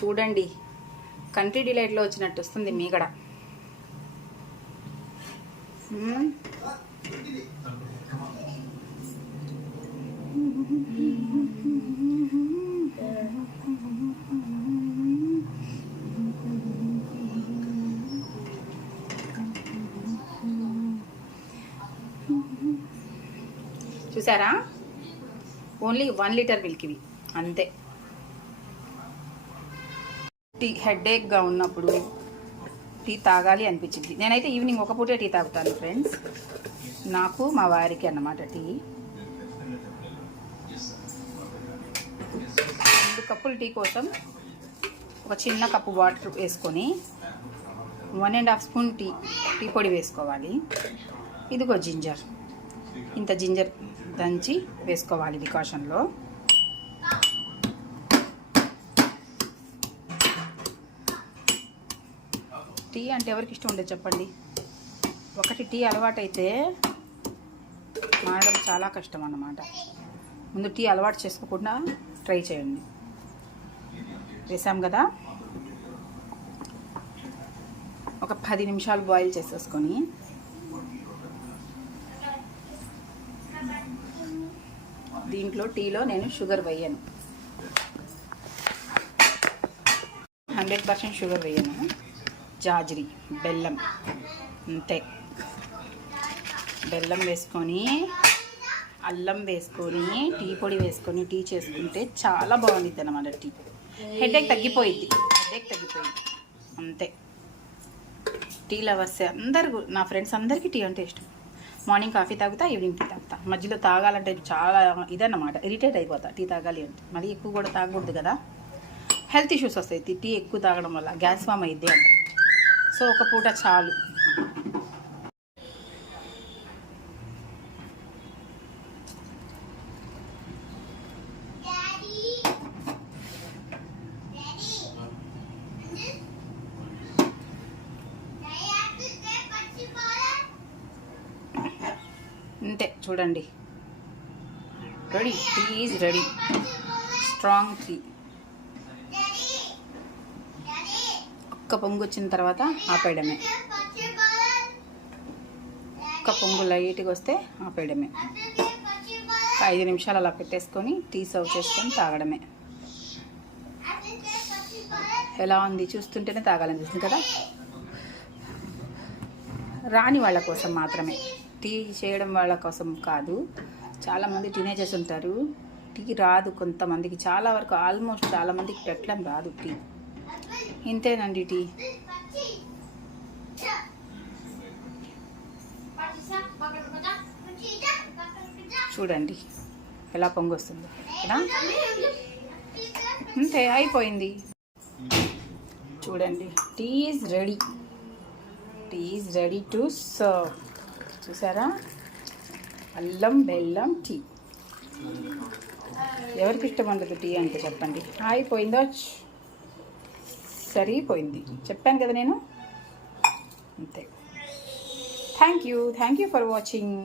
చూడండి, కంట్రీ డిలైట్లో వచ్చినట్టు వస్తుంది మీగడ. చూసారా, ఓన్లీ 1 లీటర్ మిల్క్ ఇవి అంతే. టీ హెడేక్గా ఉన్నప్పుడు టీ తాగాలి అనిపించింది. నేనైతే ఈవినింగ్ ఒక పూటే టీ తాగుతాను ఫ్రెండ్స్, నాకు మా వారికి అన్నమాట. టీ 2 కప్పులు టీ కోసం ఒక చిన్న కప్పు వాటర్ వేసుకొని 1.5 స్పూన్ టీ పొడి వేసుకోవాలి. ఇదిగో జింజర్, ఇంత జింజర్ దంచి వేసుకోవాలి డికాషన్లో. టీ అంటే ఎవరికి ఇష్టం ఉండదు చెప్పండి. ఒకటి టీ అలవాటైతే మారడం చాలా కష్టం అన్నమాట. ముందు టీ అలవాటు చేసుకోకుండా ట్రై చేయండి. వేసాం కదా, ఒక 10 నిమిషాలు బాయిల్ చేసేసుకొని దీంట్లో టీలో నేను షుగర్ వేయను, 100% షుగర్ వేయను. జాజిరి, బెల్లం అంతే. బెల్లం వేసుకొని, అల్లం వేసుకొని, టీ పొడి వేసుకొని టీ చేసుకుంటే చాలా బాగుంటుంది అన్నమాట. టీ హెడేక్ తగ్గిపోయింది అంతే. టీ లవర్స్ అందరు, నా ఫ్రెండ్స్ అందరికీ టీ అంటే ఇష్టం. మార్నింగ్ కాఫీ తాగుతా, ఈవినింగ్ టీ తాగుతా. మధ్యలో తాగాలంటే చాలా ఇదన్నమాట, ఇరిటేట్ అయిపోతా టీ తాగాలి అంటే. మరీ ఎక్కువ కూడా తాగకూడదు కదా, హెల్త్ ఇష్యూస్ వస్తాయి టీ ఎక్కువ తాగడం వల్ల, గ్యాస్ ఫామ్ అయింది అంటే. సో ఒక పూట చాలు. అంతే చూడండి, ready. Tea is ready. Strong tea. ఒక్క పొంగు వచ్చిన తర్వాత ఆపేయడమే. ఒక్క పొంగు లైట్గా వస్తే ఆపేయడమే. 5 నిమిషాలు అలా పెట్టేసుకొని టీ సర్వ్ చేసుకొని తాగడమే. ఎలా ఉంది చూస్తుంటేనే తాగాలనిపిస్తుంది కదా. రాని వాళ్ళ కోసం మాత్రమే, టీ చేయడం వాళ్ళ కోసం కాదు. చాలామంది టీనేజర్స్ ఉంటారు, టీ రాదు కొంతమందికి, చాలా వరకు ఆల్మోస్ట్ చాలామందికి పెట్టడం రాదు టీ. ఇంతేనండి టీ. చూడండి ఎలా పొంగొస్తుందో కదా. అంతే, అయిపోయింది. చూడండి, tea is ready. Tea is ready to serve. చూసారా, అల్లం బెల్లం టీ. ఎవరికి ఇష్టం ఉండదు టీ అంటే చెప్పండి. అయిపోయిందో, సరిపోయింది. చెప్పాను కదా నేను. అంతే. Thank you for watching.